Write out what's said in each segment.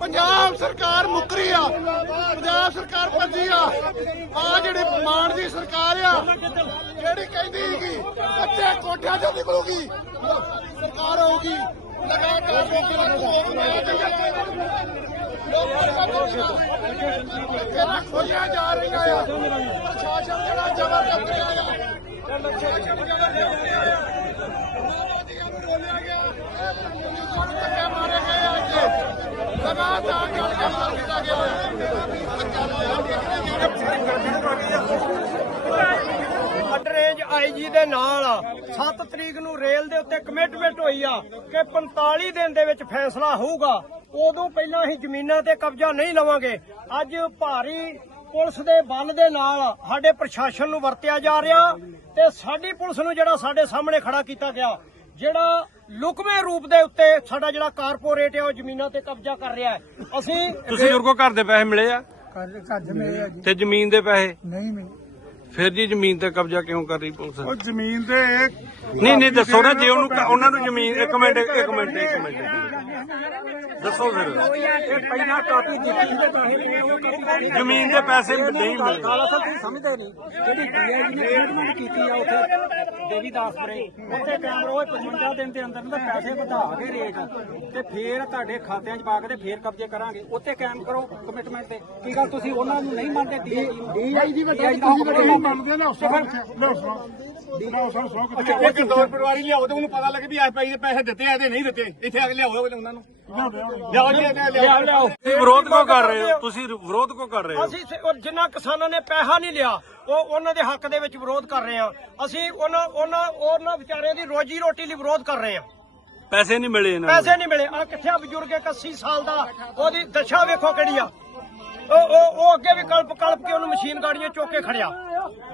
ਪੰਜਾਬ ਸਰਕਾਰ ਮੁਕਰੀ ਆ। ਪੰਜਾਬ ਸਰਕਾਰ ਭੱਜੀ ਆ। ਆ ਜਿਹੜੀ ਮਾਨ ਦੀ ਸਰਕਾਰ ਆ, ਜਿਹੜੀ ਕਹਿੰਦੀ ਸੀਗੀ ਕੱਚੇ ਕੋਠਿਆਂ ਚੋਂ ਨਿਕਲੂਗੀ, ਸਰਕਾਰ ਆਊਗੀ। ਲਗਾਤਾਰ ਲੋਕਾਂ ਨੂੰ ਵੋਟ ਲੋਕਾਂ ਖੋਲਿਆ ਜਾ ਰਹੀਆਂ ਆ। ਪ੍ਰਸ਼ਾਸਨ ਜਿਹੜਾ ਜ਼ਬਰਦਸਤ ਆ। ਪ੍ਰਸ਼ਾਸਨ ਜਿਹੜਾ ਮਾਓਵਾਦੀਆਂ ਨੂੰ ਰੋਲਿਆ ਗਿਆ ਪੁਲਿਸ ਨੂੰ ਧੱਕੇ ਮਾਰੇ ਗਏ ਆ ਅੱਜ ਲਗਾਤਾਰ ਗੱਲ ਕਰ ਕੀਤਾ ਗਿਆ ਅੱਡ ਆਈਜੀ ਦੇ ਨਾਲ 7 ਤਰੀਕ ਨੂੰ ਰੇਲ ਦੇ ਉੱਤੇ ਕਮਿਟਮੈਂਟ ਹੋਈ ਆ ਕਿ 45 ਦਿਨ ਦੇ ਵਿੱਚ ਫੈਸਲਾ ਹੋਊਗਾ। ਉਦੋਂ ਪਹਿਲਾਂ ਅਸੀਂ ਜ਼ਮੀਨਾਂ ਤੇ ਕਬਜ਼ਾ ਨਹੀਂ ਲਵਾਂਗੇ। ਅੱਜ ਭਾਰੀ ਪੁਲਿਸ ਦੇ ਬਲ ਦੇ ਨਾਲ ਸਾਡੇ ਪ੍ਰਸ਼ਾਸਨ ਨੂੰ ਵਰਤਿਆ ਜਾ ਰਿਹਾ ਤੇ ਸਾਡੀ ਪੁਲਿਸ ਨੂੰ ਜਿਹੜਾ ਸਾਡੇ ਸਾਹਮਣੇ ਖੜਾ ਕੀਤਾ ਗਿਆ ਜਿਹੜਾ ਲੁਕਵੇਂ ਰੂਪ ਦੇ ਉੱਤੇ ਸਾਡਾ ਜਿਹੜਾ ਕਾਰਪੋਰੇਟ ਹੈ ਉਹ ਜ਼ਮੀਨਾਂ ਤੇ ਕਬਜ਼ਾ ਕਰ ਰਿਹਾ ਹੈ। ਅਸੀਂ ਤੁਸੀਂ ਹੋਰ ਕੋ ਘਰ ਦੇ ਪੈਸੇ ਮਿਲੇ ਆ? ਘਰ ਘਰ ਮੇਰੇ ਆ ਜੀ। ਤੇ ਜ਼ਮੀਨ ਦੇ ਪੈਸੇ? ਨਹੀਂ ਮਿਲੇ। ਫਿਰ ਜੀ ਜ਼ਮੀਨ ਤੇ ਕਬਜ਼ਾ ਕਿਉਂ ਕਰ ਰਹੀ ਪੁਲਿਸ? ਉਹ ਜ਼ਮੀਨ ਤੇ ਨਹੀਂ ਨਹੀਂ ਦੱਸੋ ਨਾ ਜੇ ਉਹਨੂੰ ਉਹਨਾਂ ਨੂੰ ਜ਼ਮੀਨ ਇੱਕ ਮਿੰਟ ਇੱਕ ਮਿੰਟ ਇੱਕ ਮਿੰਟ। ਦੱਸੋ ਫਿਰ। ਪਹਿਲਾਂ ਕਾਪੀ ਦਿੱਤੀ ਤੇ ਪੈਸੇ ਨਹੀਂ ਉਹ ਕਾਪੀ ਜ਼ਮੀਨ ਦੇ ਪੈਸੇ ਨਹੀਂ ਮਿਲੇ। ਕਾਲਾ ਸਾਹਿਬ ਤੁਸੀਂ ਸਮਝਦੇ ਨਹੀਂ। ਜਿਹੜੀ ਡੀਆਈਜੀ ਨੇ ਟ੍ਰੀਟਮੈਂਟ ਕੀਤੀ ਆ ਉੱਥੇ ਦੇਵੀਦਾਸਪੁਰੇ ਉੱਥੇ ਕੈਮਰਾ ਉਹ 55 ਦਿਨ ਦੇ ਅੰਦਰ ਅੰਦਰ ਪੈਸੇ ਵਧਾ ਕੇ ਰੇਟ ਤੇ ਫੇਰ ਤੁਹਾਡੇ ਖਾਤਿਆਂ 'ਚ ਪਾ ਕੇ ਤੇ ਫੇਰ ਕਬਜ਼ੇ ਕਰਾਂਗੇ। ਉੱਥੇ ਕਾਇਮ ਕਰੋ ਕਮਿਟਮੈਂਟ ਤੇ। ਕੀ ਗੱਲ ਤੁਸੀਂ ਉਹਨਾਂ ਨੂੰ ਨਹੀਂ ਮੰਨਦੇ ਡੀਆਈਜੀ ਵੱਡਾ ਤੁਸੀਂ ਵੱਡਾ ਮੰਨਦੇ ਨੇ ਉਸ ਇੱਕ ਦੌਰ ਪਰਿਵਾਰੀ ਲਿਆਓ ਤੇ ਉਹਨੂੰ ਪਤਾ ਲੱਗੇ ਵੀ ਭਾਈ ਦੇ ਪੈਸੇ ਦਿੱਤੇ ਆ ਤੇ ਨਹੀਂ ਦਿੱਤੇ। ਇੱਥੇ ਆ ਕੇ ਲਿਆਓ ਉਹਨਾਂ ਨੂੰ। ਲਿਆਓ ਜੀ ਲਿਆਓ। ਲਿਆਓ ਤੁਸੀਂ ਵਿਰੋਧ ਕੋ ਕਰ ਰਹੇ ਹੋ? ਤੁਸੀਂ ਵਿਰੋਧ ਕੋ ਕਰ ਰਹੇ ਹੋ? ਅਸੀਂ ਸ- ਉਹ ਜਿੰਨਾ ਕਿਸਾਨਾਂ ਨੇ ਪੈਸਾ ਨਹੀਂ ਲਿਆ ਉਹ ਉਹਨਾਂ ਦੇ ਹੱਕ ਦੇ ਵਿੱਚ ਵਿਰੋਧ ਕਰ ਰਹੇ ਆ ਅਸੀਂ ਉਹਨਾਂ ਉਹਨਾਂ ਉਹਨਾਂ ਵਿਚਾਰਿਆਂ ਦੀ ਰੋਜੀ ਰੋਟੀ ਲਈ ਵਿਰੋਧ ਕਰ ਰਹੇ ਆ ਪੈਸੇ ਨਹੀਂ ਮਿਲੇ ਇਹਨਾਂ ਨੂੰ। ਪੈਸੇ ਨਹੀਂ ਮਿਲੇ। ਆ ਕਿੱਥੇ ਆ ਬਜ਼ੁਰਗ ਇੱਕ 80 ਸਾਲ ਦਾ ਉਹਦੀ ਦਸ਼ਾ ਵੇਖੋ ਕਿਹੜੀ ਆ। ਉਹ ਉਹ ਉਹ ਅੱਗੇ ਵੀ ਕਲਪ ਕਲਪ ਕੇ ਉਹਨੂੰ ਮਸ਼ੀਨ ਗਾੜੀਆਂ ਚੁੱਕ ਕੇ ਖੜਿਆ।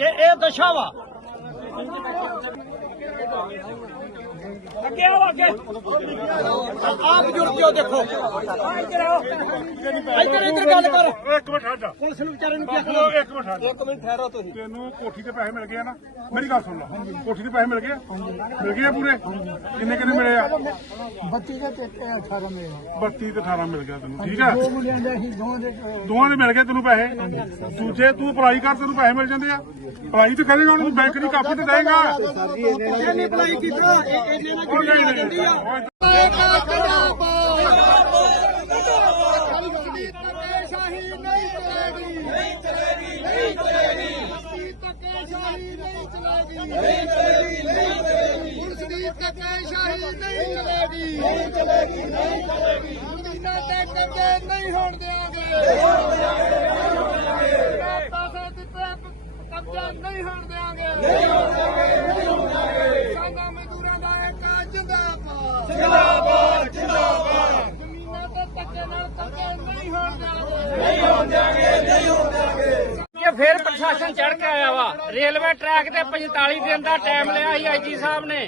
ਇਹ ਇਹ ਦਸ਼ਾ ਵਾ। ਅੱਗੇ ਆਓ ਅੱਗੇ। ਆ ਬਜ਼ੁਰਗ ਜੋ ਦੇਖੋ। ਇੱਧਰ ਆਓ। ਇੱਧਰ ਇੱਧਰ ਗੱਲ ਕਰ। ਇੱਕ ਮਿੰਟ ਹਟ ਜਾ। ਪੁਲਿਸ ਨੂੰ ਵਿਚਾਰੇ ਨੂੰ ਕੀ ਲਓ, ਆਖਣਾ ਇੱਕ ਮਿੰਟ ਹਟ ਜਾ। ਇੱਕ ਮਿੰਟ ਠਹਿਰੋ ਤੁਸੀਂ। ਤੈਨੂੰ ਕੋਠੀ ਤੇ ਪੈਸੇ ਮਿਲ ਗਏ ਆ ਨਾ। ਮੇਰੀ ਗੱਲ ਸੁਣ ਲੈ। ਕੋਠੀ ਤੇ ਪੈਸੇ ਮਿਲ ਗਏ ਆ? ਮਿਲ ਗਏ ਆ ਪੂਰੇ? ਕਿੰਨੇ ਕਿੰਨੇ ਮਿਲੇ ਆ? 32 ਦਾ ਤੇ 18 ਮੇਰੇ 32 ਤੇ 18 ਮਿਲ ਗਿਆ ਤੈਨੂੰ ਠੀਕ ਆ? ਦੋ ਮੁੰਡਿਆਂ ਦਾ ਸੀ ਦੋਵਾਂ ਦੇ ਅਹ, ਦੋਵਾਂ ਦੇ ਮਿਲ ਗਏ ਤੈਨੂੰ ਪੈਸੇ। ਦੂਜੇ ਤੂੰ ਅਪਲਾਈ ਕਰ ਤੈਨੂੰ ਪੈਸੇ ਮਿਲ ਜਾਂਦੇ ਆ। ਅਪਲਾਈ ਤੇ ਕਰੇਗਾ ਉਹਨੂੰ ਬੈਂਕ ਦੀ ਕਾਪੀ ਤੇ ਇਹਨੇ ਅਪਲਾਈ ਕੀਤਾ ਇਹਨੇ ਕਿਹੜੀ ਨਹੀਂ ਆ ਹੋਣ ਦੇਾਂਗੇ ਪੈਸੇ ਦਿੱਤੇ ਕਬਜ਼ਾ ਨਹੀਂ ਹੋਣ ਦੇਾਂਗੇ ਨਹੀਂ ਹੋਣ ਦੇਾਂਗੇ ਸਾਡਾ ਮਜ਼ਦੂਰਾਂ ਦਾ ਇੱਕ ਜਿੰਦਾਬਾਦ ਜਿੰਦਾਬਾਦ ਜਿੰਦਾਬਾਦ ਜ਼ਮੀਨਾਂ ਤੇ ਧੱਕੇ ਨਾਲ ਧੱਕੇ ਨਹੀਂ ਹੋਣ ਦੇਾਂਗੇ ਇਹ ਫਿਰ ਪ੍ਰਸ਼ਾਸਨ ਚੜ ਕੇ ਆਇਆ ਵਾ ਰੇਲਵੇ ਟਰੈਕ ਤੇ 45 ਦਿਨ ਦਾ ਟਾਈਮ ਲਿਆ ਸੀ ਆਈਜੀ ਸਾਹਿਬ ਨੇ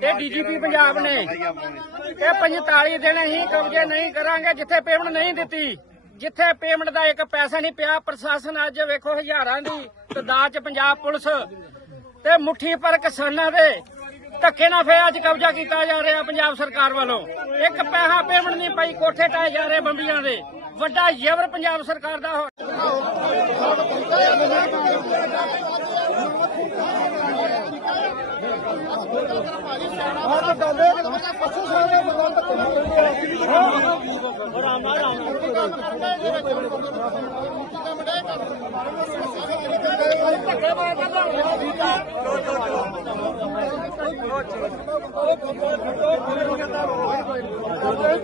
ਤੇ ਡੀਜੀਪੀ ਪੰਜਾਬ ਨੇ। ਇਹ 45 ਦਿਨ ਅਸੀਂ ਕਬਜ਼ੇ ਨਹੀਂ ਕਰਾਂਗੇ, ਜਿੱਥੇ ਪੇਮੈਂਟ ਨਹੀਂ ਦਿੱਤੀ। ਜਿੱਥੇ ਪੇਮੈਂਟ ਦਾ ਇੱਕ ਪੈਸਾ ਨਹੀਂ ਪਿਆ, ਪ੍ਰਸ਼ਾਸਨ ਅੱਜ ਵੇਖੋ ਹਜ਼ਾਰਾਂ ਦੀ ਤਦਾਦ ਚ ਪੰਜਾਬ ਪੁਲਿਸ ਤੇ ਮੁੱਠੀ ਪਰ ਕਿਸਾਨਾਂ ਦੇ ਧੱਕੇ ਨਾਲ ਫੇ ਅੱਜ ਕਬਜ਼ਾ ਕੀਤਾ ਜਾ ਰਿਹਾ ਪੰਜਾਬ ਸਰਕਾਰ ਵੱਲੋਂ। ਇੱਕ ਪੈਸਾ ਪੇਮੈਂਟ ਨਹੀਂ ਪਈ, ਕੋਠੇ ਟਾਏ ਜਾ ਰਹੇ ਬੰਬੀਆਂ ਦੇ। ਵੱਡਾ ਜ਼ਬਰ ਪੰਜਾਬ ਸਰਕਾਰ ਦਾ ਹੋਇਆ ਬਹੁਤ ਡੋਲੇ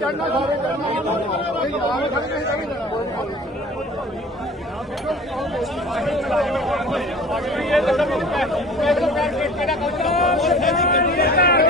ਚੜਨਾ ਸਾਰੇ ਚੜਨਾ ਯਾਰ ਖੜ ਕੇ ਨਹੀਂ ਜਾਣਾ ਇਹ ਤਾਂ ਸਭ ਨੂੰ ਪੈਸੇ ਪੈਸੇ ਕਰਕੇ ਕਿਹੜਾ ਕਾਊਂਟਰ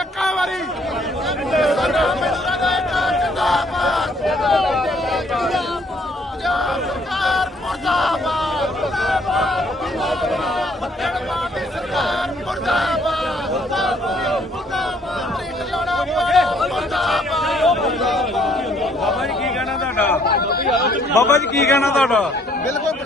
ਵਾਰੀ ਵਾਰੀ। ਸਾਡਾ ਮਜ਼ਦੂਰਾਂ ਦਾ ਇੱਕ ਜਿੰਦਾਬਾਦ ਪੰਜਾਬ ਸਰਕਾਰ ਮੁਰਦਾਬਾਦ ਮੁਰਦਾਬਾਦ ਮੁਰਦਾਬਾਦ ਦੀ ਸਰਕਾਰ ਮੁਰਦਾਬਾਦ ਮੁਰਦਾਬਾਦ ਮੁਰਦਾਬਾਦ ਤਰੀਕ ਲਿਆਉਣਾ ਮੁਰਦਾਬਾਦ ਬਾਬਾ ਜੀ, ਕੀ ਕਹਿਣਾ ਤੁਹਾਡਾ? ਬਾਬਾ ਜੀ, ਕੀ ਕਹਿਣਾ ਤੁਹਾਡਾ?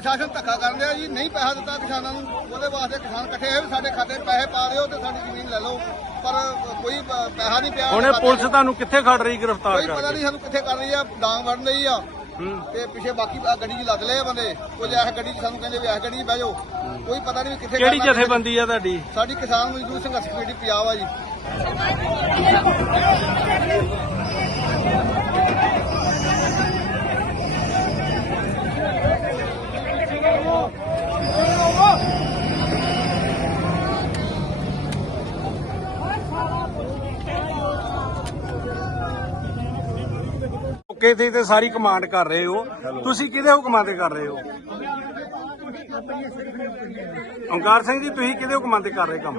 ਪ੍ਰਸ਼ਾਸਨ ਧੱਕਾ ਕਰਨ ਰਿਹਾ ਜੀ ਨਹੀਂ ਪੈਸਾ ਦਿੱਤਾ ਕਿਸਾਨਾਂ ਨੂੰ ਉਹਦੇ ਵਾਸਤੇ ਕਿਸਾਨ ਇਕੱਠੇ ਹੋਏ ਵੀ ਸਾਡੇ ਖਾਤੇ 'ਚ ਪੈਸੇ ਪਾ ਦਿਓ ਤੇ ਸਾਡੀ ਜ਼ਮੀਨ ਲੈ ਲਓ। ਪਰ ਕੋਈ ਪੈਸਾ ਨਹੀਂ ਪਿਆ ਹੁਣੇ ਪੁਲਿਸ ਤੁਹਾਨੂੰ ਕਿੱਥੇ ਖੜ ਰਹੀ ਗ੍ਰਿਫਤਾਰ ਕੋਈ ਪਤਾ ਕਰਕੇ? ਨਹੀਂ ਸਾਨੂੰ ਕਿੱਥੇ ਕਰ ਰਹੀ ਆ ਡਾਂਗ ਵੜਨ ਲਈ ਆ। ਤੇ ਪਿੱਛੇ ਬਾਕੀ ਆ ਗੱਡੀ 'ਚ ਲੱਦ ਲਏ ਆ ਬੰਦੇ। ਕੁਝ ਇਸ ਗੱਡੀ 'ਚ ਸਾਨੂੰ ਕਹਿੰਦੇ ਵੀ ਇਸ ਗੱਡੀ 'ਚ ਬਹਿ ਜਾਓ। ਕੋਈ ਪਤਾ ਨਹੀਂ ਵੀ ਕਿੱਥੇ ਕਿਹੜੀ ਕਰਨਾ। ਜਥੇਬੰਦੀ ਆ ਤੁਹਾਡੀ? ਸਾਡੀ ਕਿਸਾਨ ਮਜ਼ਦੂਰ ਸੰਘਰਸ਼ ਕਮੇਟੀ ਪੰਜਾਬ ਆ ਜੀ। ਮੌਕੇ ਤੇ ਤੇ ਸਾਰੀ ਕਮਾਂਡ ਕਰ ਰਹੇ ਹੋ। ਤੁਸੀਂ ਕਿਹਦੇ ਹੁਕਮਾਂ ਤੇ ਕਰ ਰਹੇ ਹੋ? ਓਮਕਾਰ ਸਿੰਘ ਜੀ ਤੁਸੀਂ ਕਿਹਦੇ ਹੁਕਮਾਂ ਤੇ ਕਰ ਰਹੇ ਕੰਮ?